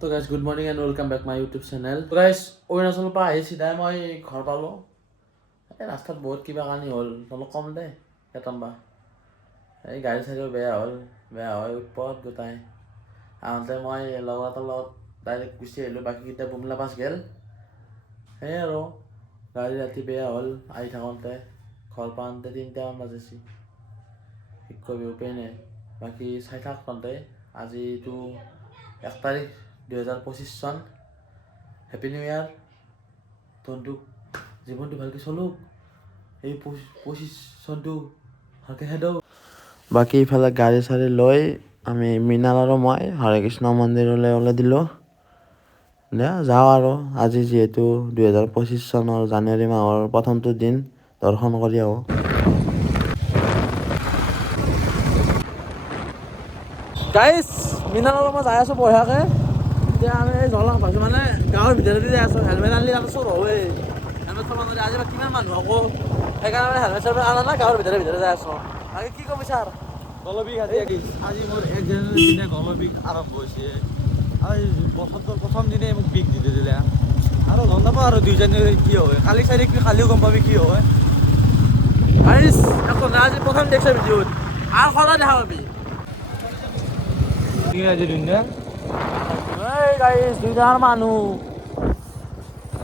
তো guys good morning and welcome back my YouTube channel. তো guys অৰুণাচলৰ পৰা আহি চিধাই মই ঘৰ পালোঁ। এই ৰাস্তাত বহুত কিবা কানি হ'ল, অলপ কম দে কেতনবা। এই গাড়ী চাড়ীও বেয়া হৈ উৎপত গোটাই। আহোঁতে মই লগৰ এটাৰ লগত ডাইৰেক্ট গুচি আহিলোঁ, বাকীকেইটা বুমলা পাছ গ'ল। সেয়ে আৰু গাড়ী ৰাতি বেয়া হ'ল, আহি থাকোঁতে ঘৰ পাওঁতে 3টামান বাজিছে। ঠিক কৰিব উপায় নাই। বাকী চাই থাক তহঁতে, আজিতো 1 তাৰিখ 2025 চন। হেপী নিউ ইয়াৰ। তহঁতো জীৱনটো ভালকৈ চলক, এই 25 চনটো ভালকৈ খেদক। বাকী ইফালে গাড়ী চাড়ী লৈ আমি মৃণাল আৰু মই হৰে কৃষ্ণ মন্দিৰলৈ ওলাই দিলোঁ। দে যাওঁ আৰু আজি যিহেতু 2025 চনৰ জানুৱাৰী মাহৰ প্ৰথমটো দিন, দৰ্শন কৰি আহোঁ। গাইজ মৃণাল আৰু মই যাই আছোঁ বঢ়িয়াকৈ। এতিয়া আমি জলং ভাবিছোঁ মানে গাঁৱৰ ভিতৰতে যাই আছোঁ। হেলমেট আনিলে আৰু চোৰ হয়েই, হেলমেট থ'ব নোৱাৰি। আজি বা কিমান মানুহ আকৌ সেইকাৰণে হেলমেট চেলমেট আনা নাই, গাঁৱৰ ভিতৰে যাই আছোঁ। বাকী কি ক'বি ছাৰ? গলবিষ আজি মোৰ 1 জানুৱাৰীৰ দিনা গলবিষ আৰম্ভ হৈছে। আৰু বছৰটোৰ প্ৰথম দিনাই মোক বিষ দি দিলে। আৰু গম নাপাওঁ আৰু 2 জানুৱাৰীত কি হয়, কালি চাই থাকিবি, কালিও গম পাবি কি হয়। গাইজ একো নাই, আজি প্ৰথম দেখছে ভিডিঅ'ত আৰু সদায় দেখা পাবি। ইংৰাজী দিনা এই গাইজ 2টাৰ মানুহ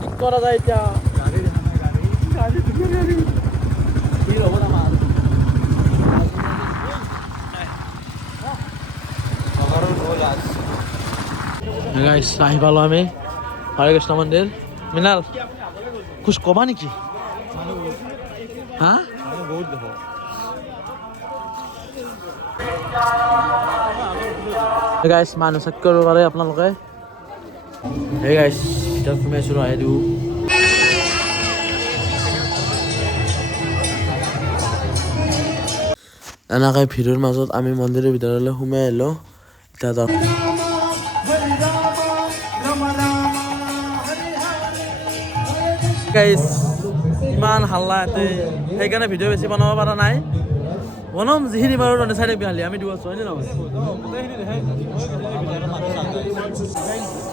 কি কৰা যায় এতিয়া? গাড়ী দেখা নাই, গাড়ী কি হ'ব আমাৰ? গাইজ আহি পালোঁ আমি হৰে কৃষ্ণ মন্দিৰ। মৃণাল কুছ ক'বা নেকি? হা বহুত দেখো। গাইজ মানুহ চেক কৰিব পাৰে আপোনালোকে। সেই গাইজ এতিয়া সোমাইছোঁ আহি দিওঁ। এনেকৈ ভিৰৰ মাজত আমি মন্দিৰৰ ভিতৰলৈ সোমাই আহিলোঁ। এতিয়া গাইজ ইমান হাল্লা ইয়াতে, সেইকাৰণে ভিডিঅ' বেছি বনাব পৰা নাই। বনাম যিখিনি বাৰু তহঁতে চাই থাকিবি খালি, আমি দিব আছোঁ হয়নে নহয়?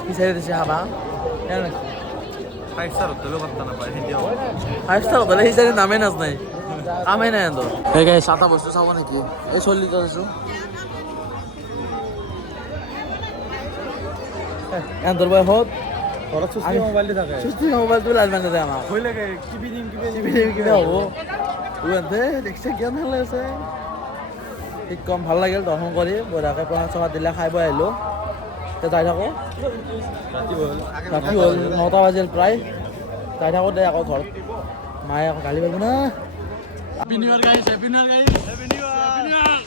কি চাই দিছে খাবা? 5 ষ্টাৰ হোটেলো পাত্তা নাপায় সেইটোও। 5 ষ্টাৰ হোটেল সেই চাইডে নামেই নাজানাই, কামেই নাই সিহঁতৰ। সেই গাইজ এটা বস্তু চাব নেকি? এই 40 লিটাৰ আছোঁ এহঁতৰ বয়সত ঘৰত চুস্তি মোবাইলটো থাকে। চুস্তি মোবাইলটো লাজ মান যায় আমাক। ভয় লাগে টিপি দিম কিবা হ'ব ইহঁতে দেখছে কিমান ভাল আছে। ঠিক কম ভাল লাগিল দৰ্শন কৰি, বঢ়িয়াকৈ প্ৰসাদ চসাদ দিলে, খাই বৈ আহিলোঁ। এতিয়া যাই থাকোঁ, ৰাতি হ'ল 9টা বাজিল প্ৰায়। যাই থাকোঁ দে আকৌ ঘৰত, মায়ে আকৌ গালি পাৰিব না। হেপী নিউ ইয়াৰ গাইজ, হেপী নিউ ইয়াৰ গাইজ, হেপী নিউ ইয়াৰ।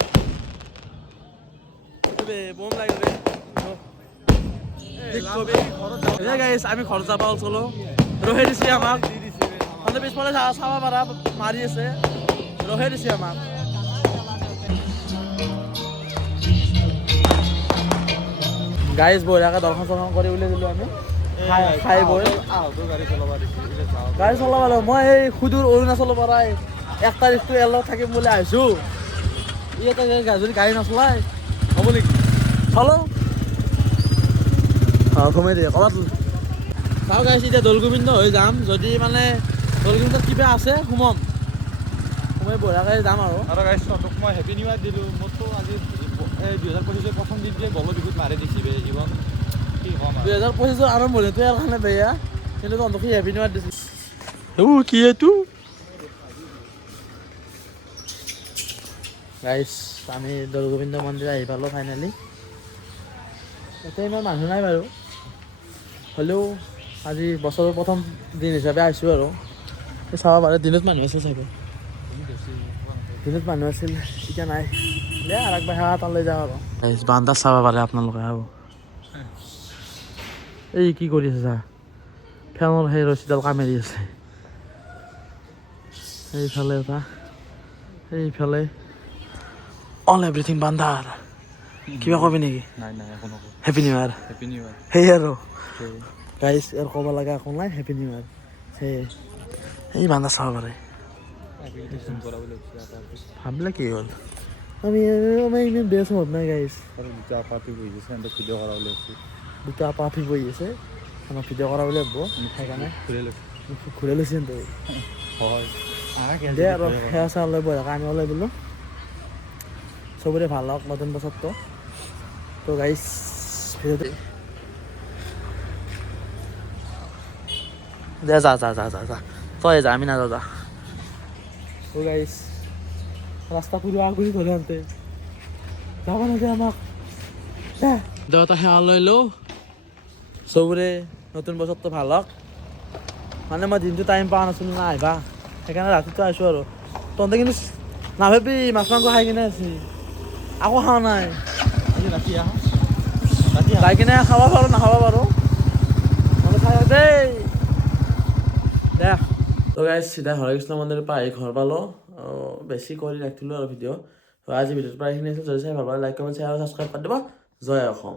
বম লাগিল বে। গাইজ আমি ঘৰত যাব চলো, ৰহে দিছে আমাক। মানে পিছফালে চাব পাৰা মাৰি আছে, ৰহে দিছে আমাক। গাইজ বঢ়িয়াকৈ দৰ্শন চৰ্শন কৰি উলিয়াই দিলোঁ আমি, খাই বৈ গাড়ী চলাব লাগিব। মই এই সুদূৰ অৰুণাচলৰ পৰাই 1 তাৰিখটো ইয়াৰ লগত থাকিম বুলি আহিছোঁ। ইয়াতে যদি গাড়ী নচলাই হ'ব নেকি? চলো সোমাই দিয়ে ক'ৰবাত চাওঁ গাইছ। এতিয়া দৌলগোবিন্দ হৈ যাম, যদি মানে দৌলগোবিন্দত কিবা আছে সোমাই বঢ়িয়াকৈ যাম আৰু। গাইছ তোক মই হেপী নিউ ইয়াৰ দিলোঁ। মোৰতো আজি এই 2025 প্ৰথম দিনটোৱে গলবিষত মাৰি দিছি বে জীৱন। কি ক'ম আৰু 2025 আৰম্ভণিটো ইয়াৰ কাৰণে বেয়া, কিন্তু তহঁতক সি হেপী নিউ ইয়াৰ দিছে। কি এইটো গাইছ আমি দৌলগোবিন্দ মন্দিৰ আহি পালোঁ ফাইনেলি। এতিয়া ইমান মানুহ নাই বাৰু, হ'লেও আজি বছৰৰ প্ৰথম দিন হিচাপে আহিছোঁ আৰু। চাব পাৰে দিনত মানুহ আছে চাগে, দিনত মানুহ আছিল এতিয়া নাই। দে আৰু আগবাঢ়া তালৈ যাওঁ আৰু। বান্দাৰ চাব পাৰে আপোনালোকে আৰু এই কি কৰি আছে চা, ফেনৰ সেই ৰছীডাল কামেৰি আছে। সেইফালে এটা, সেইফালে অল এভ্ৰিথিং বান্দাৰ। কিবা কবি নেকি? নাই একো নকওঁ। হেপী নিউ ইয়াৰ। হেপী নিউ ইয়াৰ। সেই আৰু গাইজ আৰু ক'ব লগা একো নাই, হেপী নিউ ইয়াৰ। সেই বান্দা চাব পাৰে। ভাবিলে কি হ'ল, আমি ইমান বেয়া হোৱা নাই গাইজ। ভিডিঅ' কৰা ওলাইছোঁ। দুটা আপা আপি বহি আছে আমাক ভিডিঅ' কৰা বুলি ভাবিব সেইকাৰণে ঘূৰাই লৈছে কিন্তু হয় দে আৰু সেয়া চাহ লৈ বহি থকা আমি ওলাই বোলো চবৰে ভাল হওক নতুন বছৰটো তো গাইছ ভিডিঅ'টো দে যা যা যা যা যা তই যা আমি নাযাওঁ যা তো গাইছ ৰাস্তা ফুৰিব আগৰি ধৰে আনতে যাব লাগে আমাক দেউতা সেৱা লৈ লওঁ চবৰে নতুন বছৰটো ভাল হওক মানে মই দিনটো টাইম পোৱা নাছিলোঁ না আহিবা সেইকাৰণে ৰাতিটো আহিছোঁ আৰু তহঁতে কিন্তু নাভাবি মাছ মাংস খাই কিনে আছে আকৌ খোৱা নাই আজি ৰাতি আহ যাই কিনে খাব পাৰোঁ নাখাব পাৰোঁ নহ'লে খাই দেই দে তো গাইজ চিধা হৰেকৃষ্ণ মন্দিৰৰ পৰা আহি ঘৰ পালোঁ বেছি কৰি ৰাখিলোঁ আৰু ভিডিঅ' আজি ভিডিঅ'ৰ পৰা এইখিনি আছিল যদি চাই ভাল পালে লাইক কমেণ্ট শ্বেয়াৰ আৰু ছাবস্ক্ৰাইব কৰি দিব জয় অসম